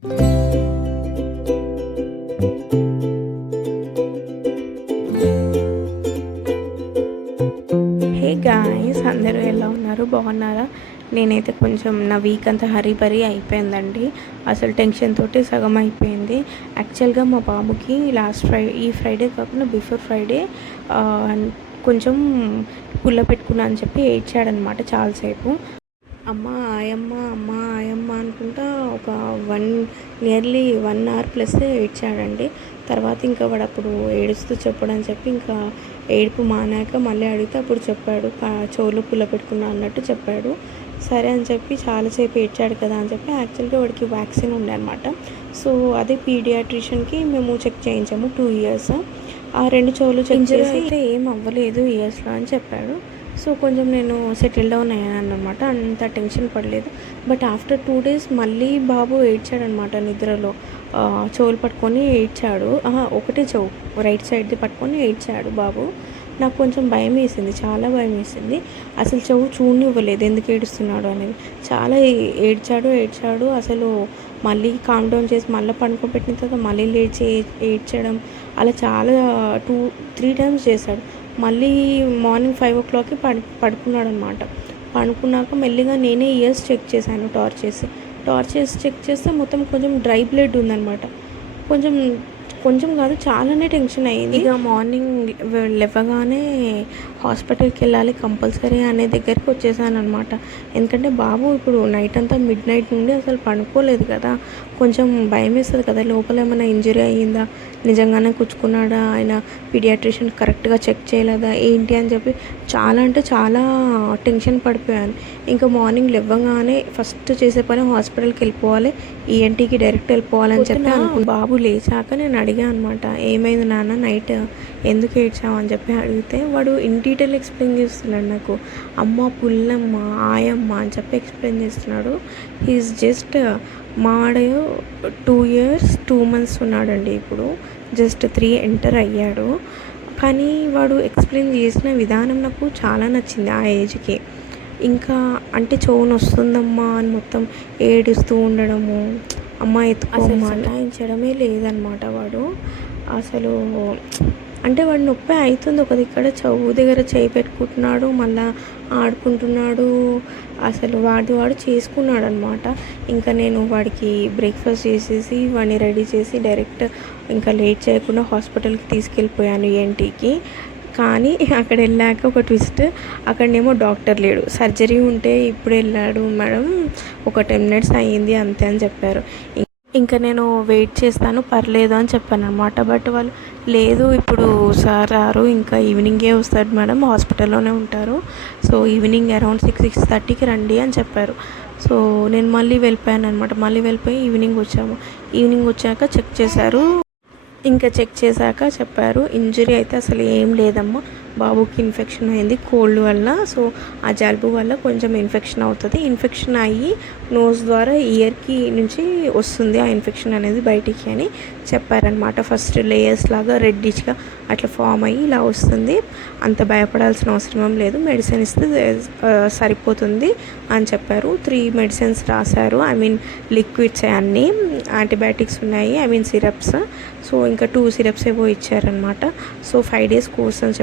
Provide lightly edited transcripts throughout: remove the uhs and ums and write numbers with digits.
Hey guys, అందరూ ఎలా ఉన్నారు? బాగున్నారా? నేనైతే కొంచెం నా వీక్ అంతా హరీబరీ అయిపోయిందండి. అసలు టెన్షన్ తోటి సగం అయిపోయింది. యాక్చువల్గా మా బాబుకి ఈ ఫ్రైడే కాకుండా బిఫోర్ ఫ్రైడే కొంచెం పుల్ల పెట్టుకున్నా అని చెప్పి ఏడ్చాడనమాట చాలాసేపు. అమ్మ ఆయమ్మ అమ్మ ఆయమ్మ అనుకుంటా ఒక నియర్లీ 1 hour ప్లస్ ఏడ్చాడండి. తర్వాత ఇంకా వాడు అప్పుడు ఏడుస్తూ చెప్పడని చెప్పి ఇంకా ఏడుపు మానాక మళ్ళీ అడిగితే అప్పుడు చెప్పాడు, చెవులో పుల్ల పెట్టుకున్నా అన్నట్టు చెప్పాడు. సరే అని చెప్పి చాలాసేపు ఏడ్చాడు కదా అని చెప్పి యాక్చువల్గా వాడికి వ్యాక్సిన్ ఉండే అనమాట. సో అదే పీడియాట్రిషియన్కి మేము చెక్ చేయించాము 2 years. ఆ 2 చెవులు చెక్ చేసి అయితే ఏం అవ్వలేదు ఇయర్స్లో అని చెప్పాడు. సో కొంచెం నేను సెటిల్ డౌన్ అయ్యాను అనమాట. అంత టెన్షన్ పడలేదు. బట్ ఆఫ్టర్ 2 days మళ్ళీ బాబు ఏడ్చాడనమాట నిద్రలో. చెవులు పట్టుకొని ఏడ్చాడు. ఒకటే చెవు రైట్ సైడ్ది పట్టుకొని ఏడ్చాడు బాబు. నాకు కొంచెం భయం వేసింది, చాలా భయం వేసింది. అసలు చెవు చూడనివ్వలేదు ఎందుకు ఏడుస్తున్నాడు అనేది. చాలా ఏడ్చాడు. అసలు మళ్ళీ కామ్ డౌన్ చేసి మళ్ళీ పడుకోబెట్టిన తర్వాత మళ్ళీ లేచి ఏడ్చడం అలా చాలా 2-3 times చేశాడు. మళ్ళీ మార్నింగ్ 5 o'clockకి పడుకున్నాడు అనమాట. పడుకున్నాక మెల్లిగా నేనే ఇయర్స్ చెక్ చేశాను టార్చ్ చేసి చెక్ చేస్తే మొత్తం కొంచెం డ్రై బ్లడ్ ఉందన్నమాట. కొంచెం కాదు, చాలానే టెన్షన్ అయ్యింది. ఇక మార్నింగ్ లేవగానే హాస్పిటల్కి వెళ్ళాలి కంపల్సరీ అనే దగ్గరికి వచ్చేసాను అనమాట. ఎందుకంటే బాబు ఇప్పుడు నైట్ అంతా మిడ్-నైట్ నుండి అసలు పడుకోలేదు కదా. కొంచెం భయం వేస్తుంది కదా, లోపల ఏమైనా ఇంజరీ అయ్యిందా, నిజంగానే కుచ్చుకున్నాడా, ఆయన పీడియాట్రిషియన్ కరెక్ట్గా చెక్ చేయలేదా ఏంటి అని చెప్పి చాలా అంటే చాలా టెన్షన్ పడిపోయాను. ఇంకా మార్నింగ్ లేవగానే ఫస్ట్ చేసే పని హాస్పిటల్కి వెళ్ళిపోవాలి, ఈఎన్టీకి డైరెక్ట్ వెళ్ళిపోవాలని చెప్పి బాబు లేచాక నేను అడిగా అనమాట, ఏమైంది నాన్న నైట్ ఎందుకు ఏడ్చావు అని చెప్పి అడిగితే వాడు ఇన్ డీటెయిల్ ఎక్స్ప్లెయిన్ చేస్తున్నాడు నాకు. అమ్మ పుల్లమ్మ ఆయమ్మ అని చెప్పి ఎక్స్ప్లెయిన్ చేస్తున్నాడు. హీఈస్ జస్ట్ మాడు 2 years 2 months ఉన్నాడండి. ఇప్పుడు జస్ట్ 3 ఎంటర్ అయ్యాడు. కానీ వాడు ఎక్స్ప్లెయిన్ చేసిన విధానం నాకు చాలా నచ్చింది ఆ ఏజ్కి. ఇంకా అంటే చెవును వస్తుందమ్మా అని మొత్తం ఏడుస్తూ ఉండడము, అమ్మ ఎత్తుకోమ్మ సతాయించడమే లేదనమాట వాడు. అసలు అంటే వాడు నొప్పి అవుతుంది ఒక దగ్గర, చెవు దగ్గర చేయి పెట్టుకుంటున్నాడు, మళ్ళీ ఆడుకుంటున్నాడు. అసలు వాడు చేసుకున్నాడు అనమాట. ఇంకా నేను వాడికి బ్రేక్ఫాస్ట్ చేసేసి వాడిని రెడీ చేసి డైరెక్ట్ ఇంకా లేట్ చేయకుండా హాస్పిటల్కి తీసుకెళ్ళిపోయాను ఈఎన్టీకి. కానీ అక్కడ వెళ్ళాక ఒక ట్విస్ట్, అక్కడనేమో డాక్టర్ లేడు. సర్జరీ ఉంటే ఇప్పుడు వెళ్ళాడు మేడం, ఒక 10 minutes అయ్యింది అంతే అని చెప్పారు. ఇంకా నేను వెయిట్ చేస్తాను పర్లేదు అని చెప్పాను అనమాట. బట్ వాళ్ళు లేదు ఇప్పుడు సార్ రారు, ఇంకా ఈవినింగే వస్తాడు మేడం, హాస్పిటల్లోనే ఉంటారు, సో ఈవినింగ్ అరౌండ్ 6-6:30కి రండి అని చెప్పారు. సో నేను మళ్ళీ వెళ్ళిపోయాను అనమాట. మళ్ళీ వెళ్ళిపోయి ఈవినింగ్ వచ్చాక చెక్ చేశారు. ఇంకా చెక్ చేశాక చెప్పారు ఇంజరీ అయితే అసలు ఏం లేదమ్మా, బాబుకి ఇన్ఫెక్షన్ అయింది కోల్డ్ వల్ల. సో ఆ జలుబు వల్ల కొంచెం ఇన్ఫెక్షన్ అవుతుంది, ఇన్ఫెక్షన్ అయ్యి నోస్ ద్వారా ఇయర్కి నుంచి వస్తుంది ఆ ఇన్ఫెక్షన్ అనేది బయటికి అని చెప్పారనమాట. ఫస్ట్ లేయర్స్ లాగా రెడ్డిష్గా అట్లా ఫామ్ అయ్యి ఇలా వస్తుంది, అంత భయపడాల్సిన అవసరం లేదు, మెడిసిన్ ఇస్తే సరిపోతుంది అని చెప్పారు. 3 medicines రాశారు, లిక్విడ్స్ అన్నీ, యాంటీబయాటిక్స్ ఉన్నాయి, సిరప్స్. సో ఇంకా 2 syrups ఏవో ఇచ్చారనమాట. సో 5 days కోర్స్ అని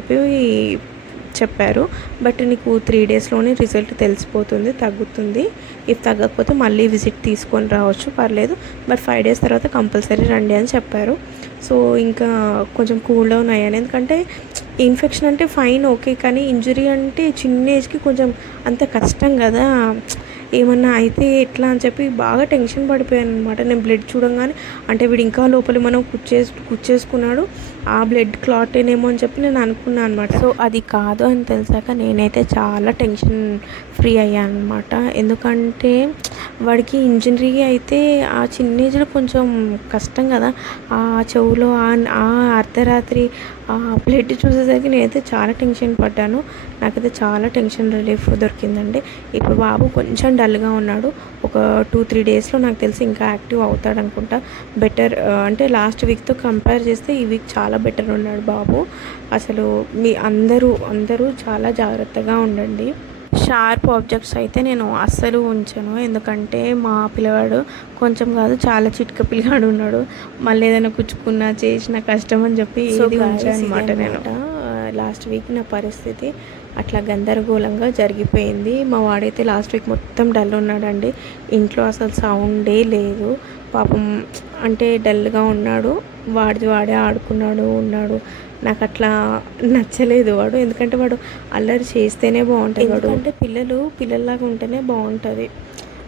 చెప్పారు. బట్ నీకు 3 daysలోనే రిజల్ట్ తెలిసిపోతుంది, తగ్గుతుంది. ఇఫ్ తగ్గకపోతే మళ్ళీ విజిట్ తీసుకొని రావచ్చు, పర్లేదు, బట్ 5 days తర్వాత కంపల్సరీ రండి అని చెప్పారు. సో ఇంకా కొంచెం కూల్ డౌన్ అయ్యాను. ఎందుకంటే ఇన్ఫెక్షన్ అంటే ఫైన్ ఓకే, కానీ ఇంజరీ అంటే చిన్న ఏజ్కి కొంచెం అంత కష్టం కదా, ఏమన్నా అయితే ఎట్లా అని చెప్పి బాగా టెన్షన్ పడిపోయాను అనమాట. నేను బ్లడ్ చూడంగానే అంటే వీడు ఇంకా లోపలి మనం కుచ్చేసుకున్నాడు, ఆ బ్లడ్ క్లాట్ ఏనేమో అని చెప్పి నేను అనుకున్నాను అనమాట. సో అది కాదు అని తెలిసాక నేనైతే చాలా టెన్షన్ ఫ్రీ అయ్యాను అనమాట. ఎందుకంటే వాడికి ఇంజరీ అయితే ఆ చిన్న ఏజ్లో కొంచెం కష్టం కదా, ఆ చెవులో ఆ అర్ధరాత్రి ఆ బ్లడ్ చూసేసరికి నేనైతే చాలా టెన్షన్ పడ్డాను. నాకైతే చాలా టెన్షన్ రిలీఫ్ దొరికిందండి. ఇప్పుడు బాబు కొంచెం డల్గా ఉన్నాడు, ఒక 2-3 daysలో నాకు తెలిసి ఇంకా యాక్టివ్ అవుతాడు అనుకుంటా. బెటర్ అంటే లాస్ట్ వీక్తో కంపేర్ చేస్తే ఈ వీక్ చాలా బెటర్ ఉన్నాడు బాబు. అసలు మీ అందరూ చాలా జాగ్రత్తగా ఉండండి. షార్ప్ ఆబ్జెక్ట్స్ అయితే నేను అస్సలు ఉంచను. ఎందుకంటే మా పిల్లవాడు కొంచెం కాదు చాలా చిట్క పిల్లగాడు ఉన్నాడు. మళ్ళీ ఏదైనా కుచ్చుకున్నా చేసిన కష్టం అని చెప్పి ఏది ఉంచానమాట నేను. లాస్ట్ వీక్ నా పరిస్థితి అట్లా గందరగోళంగా జరిగిపోయింది. మా వాడైతే లాస్ట్ వీక్ మొత్తం డల్ ఉన్నాడండి. ఇంట్లో అసలు సౌండే లేదు. పాపం అంటే డల్గా ఉన్నాడు. వాడే ఆడుకున్నాడు ఉన్నాడు. నాకు అట్లా నచ్చలేదు వాడు. ఎందుకంటే వాడు అల్లరి చేస్తేనే బాగుంటుంది. వాడు అంటే పిల్లల్లాగా ఉంటేనే బాగుంటుంది.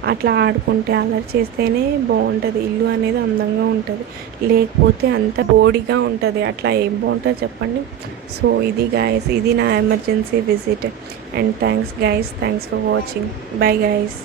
అట్లా ఆడుకుంటే అల్లరి చేస్తేనే బాగుంటుంది. ఇల్లు అనేది అందంగా ఉంటుంది. లేకపోతే అంత బోడిగా ఉంటుంది. అట్లా ఏం బాగుంటుంది చెప్పండి. సో ఇది గైస్, ఇది నా emergency visit. And thanks guys, thanks for watching. Bye guys.